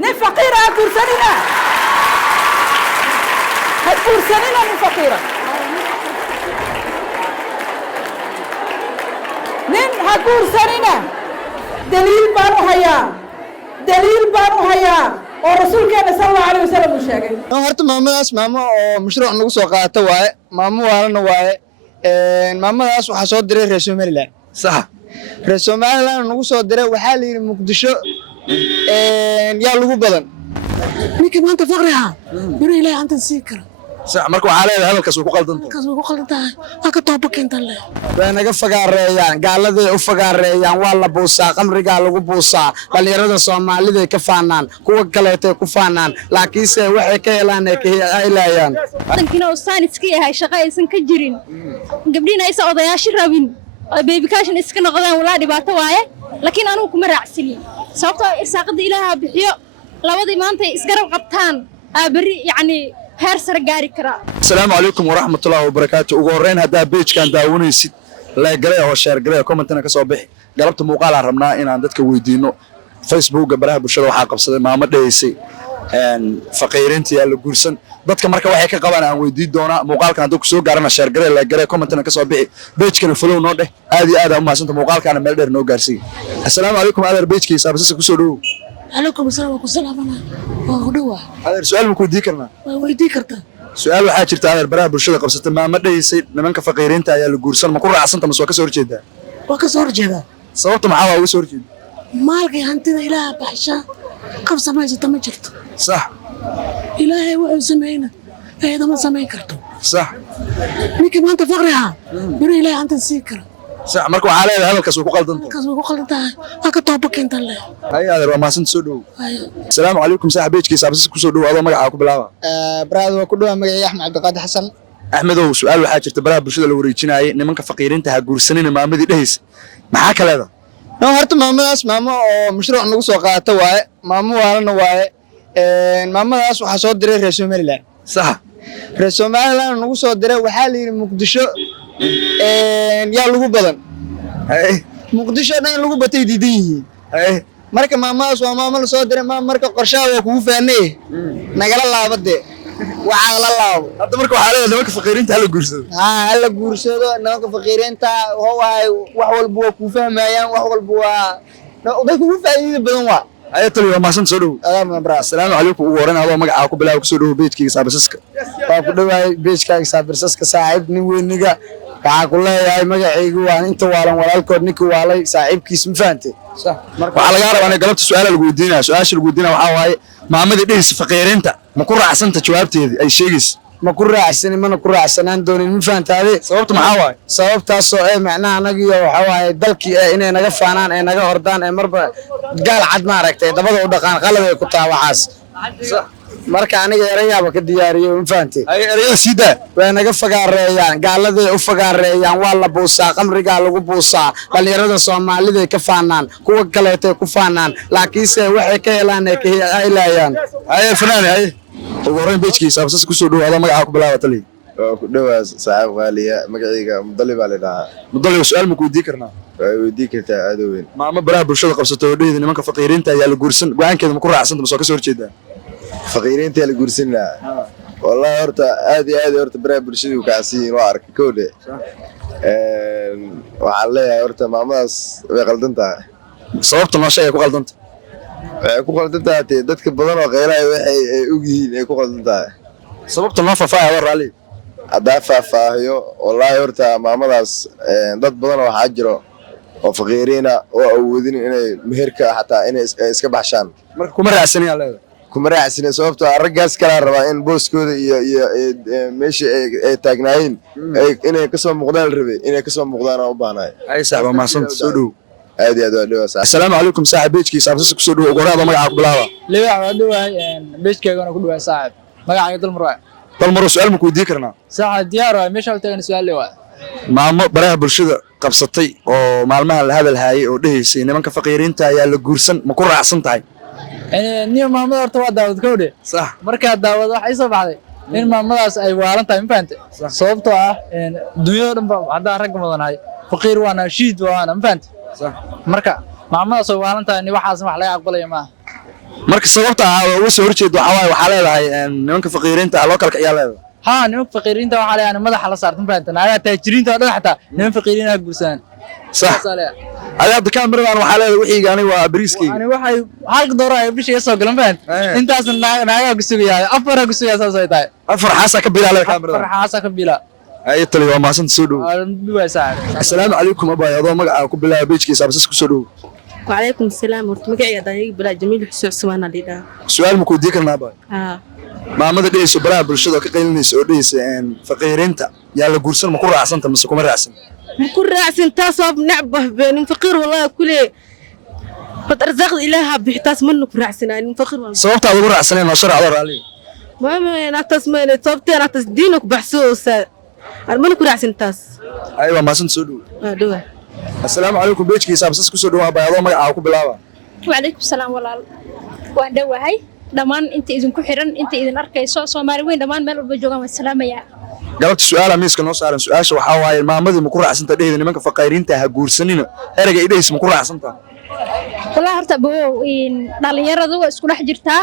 نين فقيرة هكورسانينا هكورسانينا نين فقيرة نين هكورسانينا دليل بانو هيا ورسول كان صلى الله عليه وسلم وشاقي horta maamadaas maamo oo mashruuc nagu soo qaata waaye maamo waalana waaye maamadaas waxaa soo diray reer Somaliland sax reer Somaliland nagu soo diray waxaa la yiri Muqdisho yaa lagu badan ninka maanta faqriha biro ilaahay anta sii kara sax marka waxaa leedahay hadalkaas ku qaldantahay kaas ku qaldantahay aka tooba keentan leh way naga fagaareeyaan gaaladii u fagaareeyaan waa la buusaa qamriga lagu buusaa dhalinyarada Soomaalida ay ka faanaan kuwa kale ay ku faanaan laakiin se waxay ka helaan ay ka ilaayaan wadankina oo saaniska yahay shaqo aysan ka jirin gabdhiina ay soo odayaasha rabin baby cashin iska noqdaan walaa dhibaato waaye laakiin anigu kuma raacsani sababtoo irsaaqada Ilaahay bixiyo labadii maanta isgarab qabtaan bari yani heer sare gaari kara. Assalaamu alaykum wa rahmatullahi wa barakatuh. Ugu horeyn hadaa page-kan daawanaysid la galay oo share galay comment-na ka soo bixi. Galabta muuqaal aan rabnaa inaan dadka weydiino Facebook baraha bulshada waxa qabsaday maamo dhaysay faqiirintii la guursan dadka marka waxay ka qabaan aan weydiin doona muuqaalkan haduu ku soo gaarana share galay la galay comment-na ka soo bixi. Page-kana follow noo dheh aad iyo aad u mahadsantahay muuqaalkan meel dheer noo gaarsiin. Assalaamu alaykum adeer page-kiisa abasas ku soo dhaw. عليكم السلام ورحمة الله وبركاته. هذا السؤال ممكن يديكرنا. ويدي كرتا. سؤال waxaa jirta adeer baraha bulshada qabsatay maama dhaysay nimanka faqiirinta ayaa la guursan ma ku raacsanta masoo ka soo horjeeda waa ka soo horjeeda sababtu maxaa waa uga soo horjeeda maalkii hantida ilaaha baxsha qabsa ma jirto ma jirto sax ilaahay wuxuu sameeyna ayada ma sameyn karto sax ninka maanta faqriha biro ilaahay anta sii kara sax marka waxaa leedahay hadalkaas ku qaldantahay kaas ku qaldantahay aka tooba keentan leh hay adeer waa maasan soo dhaw assalaamu alaykum saaxiibkiisa abasas ku soo dhaw adoo magaca ku bilaaba brad waa ku dhaw magaciisa Axmed Cabdiqaadir Xasan Axmedow su'aal waxaa jirta baraha bulshada la wareejinayay nimanka faqiirinta ha guursanina maamadii dhaysay maxaa kale horta maamadaas maamo oo mashruuc nagu soo qaata waaye maamo waalana waaye maamadaas waxaa soo diray reer Somaliland sax reer Somaliland nagu soo diray waxaa la yiri Muqdisho yaa lagu badan Muqdisho dhan lagu batay diidan yihiin marka maamadaas waa maamo la soo diray marka qorshaha waa kugu faanay nagala laabade waxa la laabo hadda marka waxaa leedahay nimanka faqiirinta la guursado la guursado nimanka faqiirinta wax walba waa ku fahmayaan wax walba waa dadku ku faa'iido badan waa ayatali waa maasan soo dhaw assalaamu alaykum ugu horeyn adoo magaca ku bilaabo ku soo dhaw page-kiisa Saabisaska waa ku dhawaay page-kaaga Saabisaska saaxiib nin weyniga waxa ku leeyahay magacaygu waa inta waalan walaalkood ninkii waalay saaxiibkiis ma fahanteen sax marka waxa laga rabaa in galabta su'aal lagu weydiinayo su'aasha lagu weydiinayo waxa waaye maamadii dhaysay faqiirinta ma ku raacsanta jawaabteedii ay sheegayso ma ku raacsan mana ku raacsanaan doonin ma fahantaade sababtu maxaa waaye sababtaas oo ay macnaha anagiyo waxa waaye dalkii inay naga faanaan ee naga hordaan ee marba gaal cad ma aragtay dabada u dhaqaan qalad ay ku taa waxaas marka aniga erayaaba ka diyaariyo ma fahantay ay erayada siida way naga fagaareeyaan gaaladii u fagaareeyaan waa la buusaa qamriga lagu buusaa dhalinyarada Soomaalida ay ka faanaan kuwa kale ay ku faanaan laakiin se waxay ka helaan ay ka ilaayaan ay fanaani ay ugu horeyn page-kiisa abasas ku soo dhawaado magaca ku bilaabo tali ku dhawaad saaxiib qaaliya magacayga Mudallib baa la dhahaa Mudallib su'aal ma ku weydiin karnaa way weydiin kartaa aad u weyn maama baraha bulshada qabsatay oo dhaydii nimanka faqiirinta ayaa la guursan go'aankeeda ma ku raacsanta masoo ka soo horjeeda faqiirinta la guursan wallahi horta aad iyo aad horta baraha bulshadu ka asiin waa arkay koode waxaan leeyahay horta maamadaas way qaldan tahay sababta noo sheegay ku qaldanta waxay ku qaldan tahay dadka badan oo qeylay waxay og yihiin ay ku qaldan tahay sababta noo faafaayo war rali hadaa faafaahiyo wallahi horta maamadaas dad badan oo waxa jiro oo faqiirina oo awoodin inay meherka xataa inay iska baxshaan marka kuma raacsanayaan leedahay kuma raacsanay sababtoo ah raggaas kala rabaa in booskooda iyo meesha ay taagnaayeen inay ka soo muuqdaan rabay inay ka soo muuqdaan oo u baahnaay ay saxba maasan soo dhaw aad iyo aad waa dhaw saaxiib assalaamu alaykum saaxiib page-kiisa abasas ku soo dhaw ugu horeyn magaca ku bilaaba leeyahay waa dhawaay page-kaaga ku dhawaay saaxiib magacayga dalmaro su'aal ma ku weydiin karnaa saaxiib diyaar waa meesha u tagan su'aal leeyahay maamo baraha bulshada qabsatay oo maalmaha la hadal hayay oo dhahaysay nimanka faqiirinta ayaa la guursan ma ku raacsan tahay niyo maamada horta waa daawad kowde sax marka daawad wax ay soo baxday in maamadaas ay waalan tahay ma fahantay sababtoo ah dunyada dhan ba hadaa rag madanahay faqiir waana shiid waana ma fahantay sax marka maamadaas oo waalan tahay waxaas wax laga aqbalay ma marka sababta ah uga soo horjeedo waxa waaye waxaa leedahay nimanka faqiiriinta ah loo kala kiciyaa leedahay ها نمك فقيرين ده وحالي أنا ماذا حلا صارت مبانت أنا تاجرين ده حتى نمك فقيرين هالجلسان صح هذا الدكان مرة وحالي وحي يعني وبريسكي أنا وحي حالك دورة يبيش يسوق لمبان أنت أصلا ناقة قصوية أفر قصوية سوي تاي أفر حاسة كبيرة على الكاميرا أفر حاسة كبيرة أي تلي وما سنت سودو السلام عليكم أبا يا ضو مقع كبلا بيجكي سابسسكو سودو وعليكم السلام ورحمة الله دايق بلا جميل حسوع سوانا ليدا سؤال مكوديك لنا أبا maamada dhayso baraha bulshada ka qeylinaysa oo dhaysa faqiiriinta yaa la guursan ma ku raacsanta mise kuma raacsan ma ku raacsan taas oo nacba been faqiir wallahi kulli bad arzaq ilaaha bixtaas man ku raacsanaan faqiir wallahi sababta ugu raacsaneen oo sharci raali ma taas ma sababta taas diinok baxso sa man ku raacsan taas aywa ma san soo dhaw assalaamu calaykum beejkiisa absas ku soo dhawaad bayado magaca ku bilaaba wa calaykum salaam walaal waan dhawahay dhamaan inta idin ku xiran inta idin arkayso Soomaali weyn dhamaan meel walba joogan waan salaamayaa galabta su'aala miiska noo saaran su'aasha waxa waaye maamadii ma ku raacsanta dheeyda nimanka faqiiriinta ha guursanina erayga idayis ma ku raacsanta wallahi horta in dhalinyaradu waa isku dhex jirtaa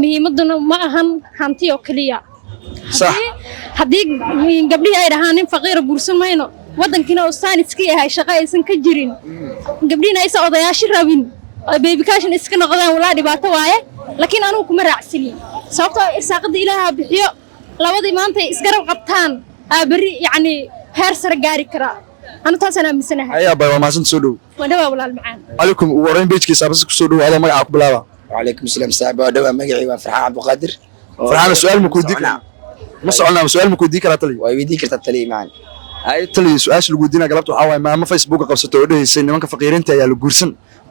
muhiimaduna ma ahan hanti oo kaliya صح haddii gabdhihi ay dhahaan nin faqiir guursan mayno wadankina oo saan iska yahay shaqo aysan ka jirin gabdhina aysan odayaasho rabin beebikaashin iska noqdaan walaa dhibaato waaye laakiin anigu kuma raacsani sababtoo irsaaqada ilaaha bixiyo labadii maanta isgarab qabtaan bari yani heer sare gaari kara anu taasana amisanahay ayaa bay waa maasan soo dhow wadaba walaal macaan عليكم ورين بيجكيس abas ku soo dhawaado magaca ku bilaaba وعليكم السلام صاحبي ودوا مقعي وفرحان عبد القادر فرحان سؤال مكوديك ما سؤالنا سؤال مكوديك لا تلي ويديك تطلي معنا ay tali su'aasha lagu diina galabta waxa waaye maama Facebook qabsato oo dhahaysay nimanka faqiiriinta ayaa la guursan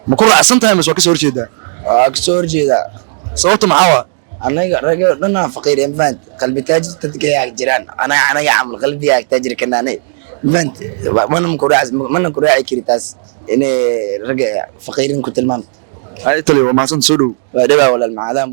ma ku raacsan tahay mas waa ka soo horjeedaa أكسور جيدا sababta maxaa waa أنا رجل أنا فقير إنفانت قلبي تاجر تتجاه جيران أنا عامل قلبي تاجر كناني إنفانت ما أنا كراعي كريتاس إني رجع فقيرين كنت المام ay tali waa maasan soo dhow ودوا ولا المعادم